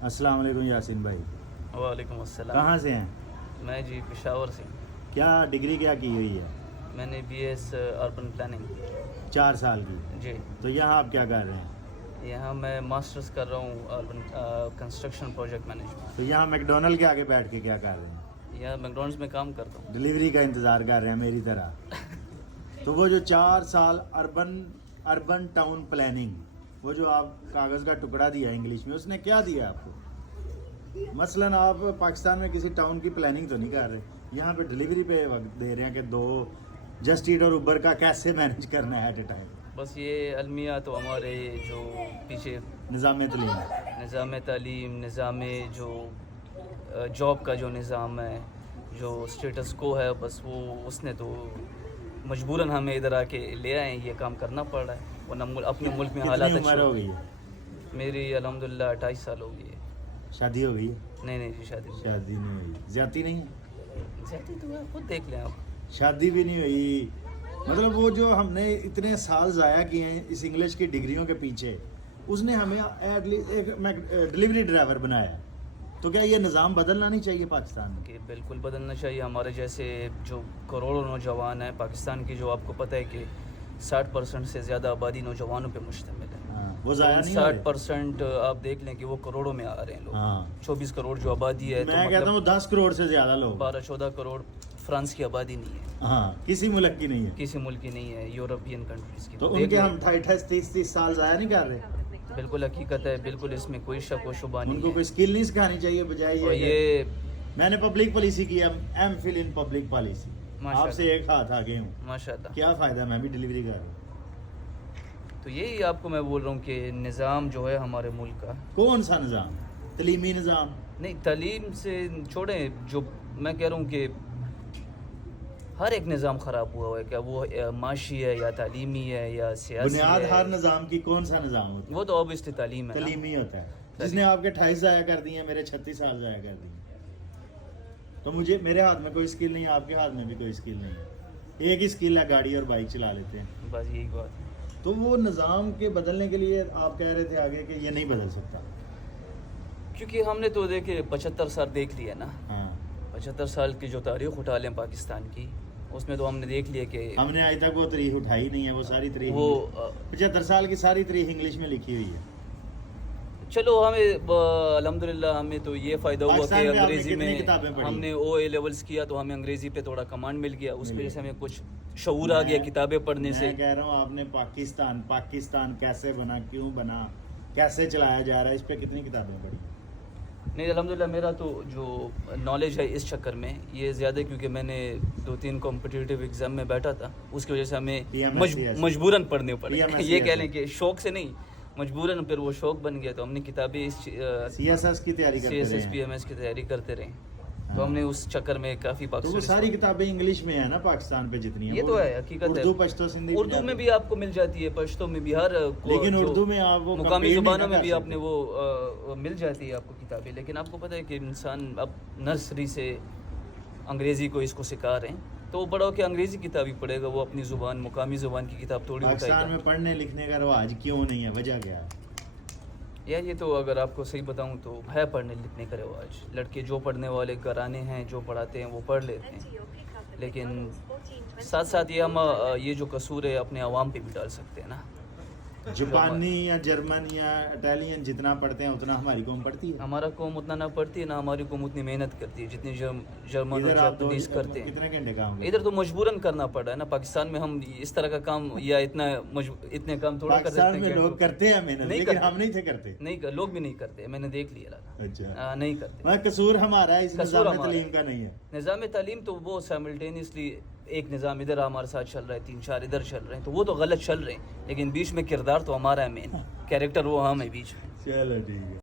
अस्सलाम वालेकुम यासीन भाई, वालेकुम अस्सलाम। कहाँ से हैं? मैं जी पेशावर से। क्या डिग्री क्या की हुई है? मैंने BS अर्बन प्लानिंग। 4 साल की। जी। तो यहाँ आप क्या कर रहे हैं? यहाँ मैं मास्टर्स कर रहा हूँ अर्बन कंस्ट्रक्शन प्रोजेक्ट मैनेजमेंट। तो यहाँ मैकडोनल्ड के आगे बैठ के क्या कर रहे हैं? यहाँ मैकडॉनल्ड्स में काम करता हूँ। डिलीवरी का इंतज़ार कर रहे हैं मेरी तरह। तो वो जो 4 साल अर्बन टाउन प्लानिंग, वो जो आप कागज़ का टुकड़ा दिया इंग्लिश में, उसने क्या दिया आपको? मसलन आप पाकिस्तान में किसी टाउन की प्लानिंग तो नहीं कर रहे, यहाँ पे डिलीवरी पे वक्त दे रहे हैं कि 2 जस्ट ईट और उबर का कैसे मैनेज करना है एट ए टाइम। बस ये अलमिया तो हमारे जो पीछे निज़ाम तलीम, निज़ाम तालीम, निज़ाम जो जॉब का जो निज़ाम है, जो स्टेटस को है, बस वो उसने तो मजबूरन हमें इधर आके ले आए हैं। ये काम करना पड़ रहा है, वरना अपने मुल्क में हालात कितनी उम्र हो गई है? मेरी अल्हम्दुलिल्लाह 28 साल हो गई है। शादी हो गई है? नहीं शादी शादी नहीं हुई, ज्यादा नहीं है? ज्यादा तो है, खुद देख लें आप। शादी भी नहीं हुई, मतलब वो जो हमने इतने साल ज़ाया किए हैं इस इंग्लिश की डिग्रियों के पीछे, उसने हमें एटलीस्ट एक डिलीवरी ड्राइवर बनाया। तो क्या ये निज़ाम बदलना नहीं चाहिए पाकिस्तान में? कि बिल्कुल बदलना चाहिए। हमारे जैसे जो करोड़ों नौजवान हैं पाकिस्तान की, जो आपको पता है कि 60% से ज़्यादा आबादी नौजवानों पे मुश्तमिल है। वो ज़ाया नहीं हो रहे। 60% आप देख लें कि वो करोड़ों में आ रहे हैं लोग। हाँ। 24 करोड़ जो आबादी है, मैं कहता हूँ 10 करोड़ से ज़्यादा लोग। 12-14 करोड़ फ्रांस की आबादी नहीं है। हाँ, किसी मुल्क की नहीं है, किसी मुल्क की नहीं है, यूरोपियन कंट्रीज़ की। तो उनके हम 28-30 साल ज़ाया नहीं कर रहे। बिल्कुल हकीकत है, बिल्कुल इसमें कोई शक व शुबा नहीं उनको है। कोई स्किल नहीं सिखानी चाहिए, बजाय और ये मैंने पब्लिक पॉलिसी किया, MPhil इन पब्लिक पॉलिसी, माशाल्लाह। आपसे एक हाथ आगे हूँ, माशाल्लाह। क्या फ़ायदा, मैं भी डिलीवरी कर रहा हूँ। तो यही आपको मैं बोल रहा हूँ कि निज़ाम जो है हमारे मुल्क का, कौन सा निज़ाम? तलीमी निज़ाम? नहीं, तालीम से छोड़ें, जो मैं कह रहा हूँ कि हर एक निज़ाम ख़राब हुआ है। क्या वो माशी है या तालीमी है या सियासी बुनियाद है? हर निज़ाम की कौन सा निज़ाम होता है? वो तो ऑब्वियसली तालीम है ना। तलीमी होता है। जिसने आपके 28 ज़ाया कर दिए, मेरे 36 साल ज़ाया कर दिए। तो मेरे हाथ में कोई स्किल नहीं है, आपके हाथ में भी कोई स्किल नहीं है। एक ही स्किल है, गाड़ी और बाइक चला लेते हैं। बस यही बात है। तो वो निज़ाम के बदलने के लिए आप कह रहे थे आगे कि ये नहीं बदल सकता। क्योंकि हमने तो देखे 75 साल देख लिया ना। हाँ, 75 साल की जो तारीख़ उठा लें पाकिस्तान की, उसमें तो हमने देख लिया कि हमने आज तक वो तारीख उठाई नहीं है। वो सारी तारीख, वो 75 साल की सारी तारीख इंग्लिश में लिखी हुई है। चलो, हमें अल्हम्दुलिल्लाह हमें तो ये फ़ायदा हुआ कि पाकिस्तान में आपने अंग्रेज़ी कितनी में किताबें पढ़ी? हमने OA लेवल्स किया तो हमें अंग्रेज़ी पे थोड़ा कमांड मिल गया, उस वजह से हमें कुछ शऊर आ गया किताबें पढ़ने से। मैं कह रहा हूँ, आपने पाकिस्तान कैसे बना, क्यों बना, कैसे चलाया जा रहा है, इस पे कितनी किताबें पढ़ी? नहीं, अल्हम्दुलिल्लाह मेरा तो जो नॉलेज है इस चक्कर में ये ज़्यादा, क्योंकि मैंने 2-3 कॉम्पिटिटिव एग्ज़ाम में बैठा था, उसकी वजह से हमें मजबूरन पढ़ने पड़े। ये कह लें कि शौक़ से नहीं, मजबूरन फिर वो शौक़ बन गया। तो हमने किताबें CSS की तैयारी करते CSS PMS की तैयारी करते रहे, तो हमने उस चक्कर में काफ़ी तो वो सारी किताबें इंग्लिश में है ना पाकिस्तान पे जितनी है। ये तो है, हकीकत है। उर्दू, पश्तो, सिंधी, उर्दू में भी आपको मिल जाती है, पश्तो में भी, हर लेकिन उर्दू में आप वो मुकामी ज़ुबानों में भी आपने वो मिल जाती है आपको किताबें। लेकिन आपको पता है कि इंसान अब नर्सरी से अंग्रेज़ी को इसको सिखा रहे हैं, तो वो बड़ा होकर अंग्रेज़ी किताब ही पढ़ेगा, वो अपनी ज़ुबान, मुकामी ज़ुबान की किताब थोड़ी पाकिस्तान उठाएगा। में पढ़ने लिखने का रवाज क्यों नहीं है, वजह क्या है? यार ये तो अगर आपको सही बताऊं तो है पढ़ने लिखने का रिवाज। लड़के जो पढ़ने वाले घराने हैं, जो पढ़ाते हैं वो पढ़ लेते हैं, लेकिन साथ साथ ये हम ये जो कसूर है अपने अवाम पे भी डाल सकते हैं ना। जापानी या जर्मन या इटालियन जितना पढ़ते हैं उतना हमारी कौम पढ़ती है। हमारा कौम उतना ना पढ़ती है ना हमारी कौम उतनी मेहनत करती है जितनी जर्मन और इधर आप जापानीज करते हैं। कितने घंटे काम करते हैं? इधर तो मजबूरन करना पड़ रहा है ना। पाकिस्तान में हम इस तरह का काम या इतने काम थोड़ा कर सकते पाकिस्तान में हैं। लोग करते हैं मेहनत, नहीं लेकिन करते। हम नहीं थे करते। नहीं, लोग भी नहीं करते, मैंने देख लिया। अच्छा, नहीं करते। मतलब कसूर हमारा है, इस कसूर निज़ाम हमारा तालीम का नहीं है। निज़ाम तालीम तो वो साइमल्टेनियसली एक निज़ाम इधर हमारे साथ चल रहा है, 3-4 इधर चल रहे हैं, तो वो तो गलत चल रहे हैं, लेकिन बीच में किरदार तो हमारा है, मेन कैरेक्टर वो हम है बीच में। चलो ठीक है।